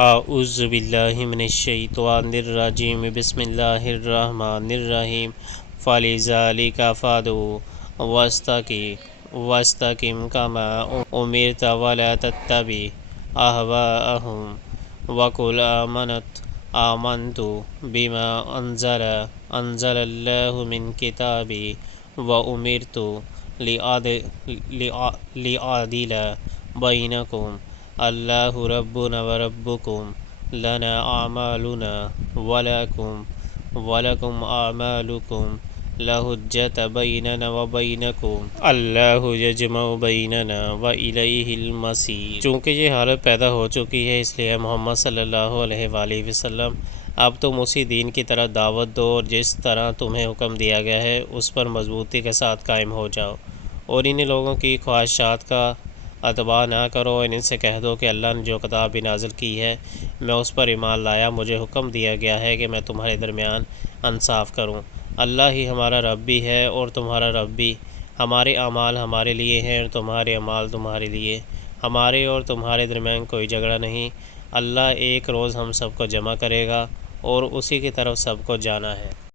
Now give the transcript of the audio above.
اعوذ باللہ من الشیطان الرجیم بسم اللہ الرحمن الرحیم فلذلک فادع واستقم کما امرت ولا تتبع اہواءہم وقل آمنت بما انزل اللہ من کتاب وامرت لأعدل بینکم اللہ ربنا وربکم لنا اعمالنا ولکم اعمالکم لا حجۃ بیننا وبینکم اللہ یجمع بیننا والیہ المصیر۔ چونکہ یہ حالت پیدا ہو چکی ہے، اس لیے محمد صلی اللہ علیہ وآلہ وسلم اب تم اسی دین کی طرح دعوت دو اور جس طرح تمہیں حکم دیا گیا ہے اس پر مضبوطی کے ساتھ قائم ہو جاؤ، اور ان لوگوں کی خواہشات کا اتباع نہ کرو۔ ان سے کہہ دو کہ اللہ نے جو کتاب بھی نازل کی ہے میں اس پر ایمان لایا، مجھے حکم دیا گیا ہے کہ میں تمہارے درمیان انصاف کروں۔ اللہ ہی ہمارا رب بھی ہے اور تمہارا رب بھی، ہمارے اعمال ہمارے لیے ہیں اور تمہارے اعمال تمہارے لیے، ہمارے اور تمہارے درمیان کوئی جھگڑا نہیں۔ اللہ ایک روز ہم سب کو جمع کرے گا اور اسی کی طرف سب کو جانا ہے۔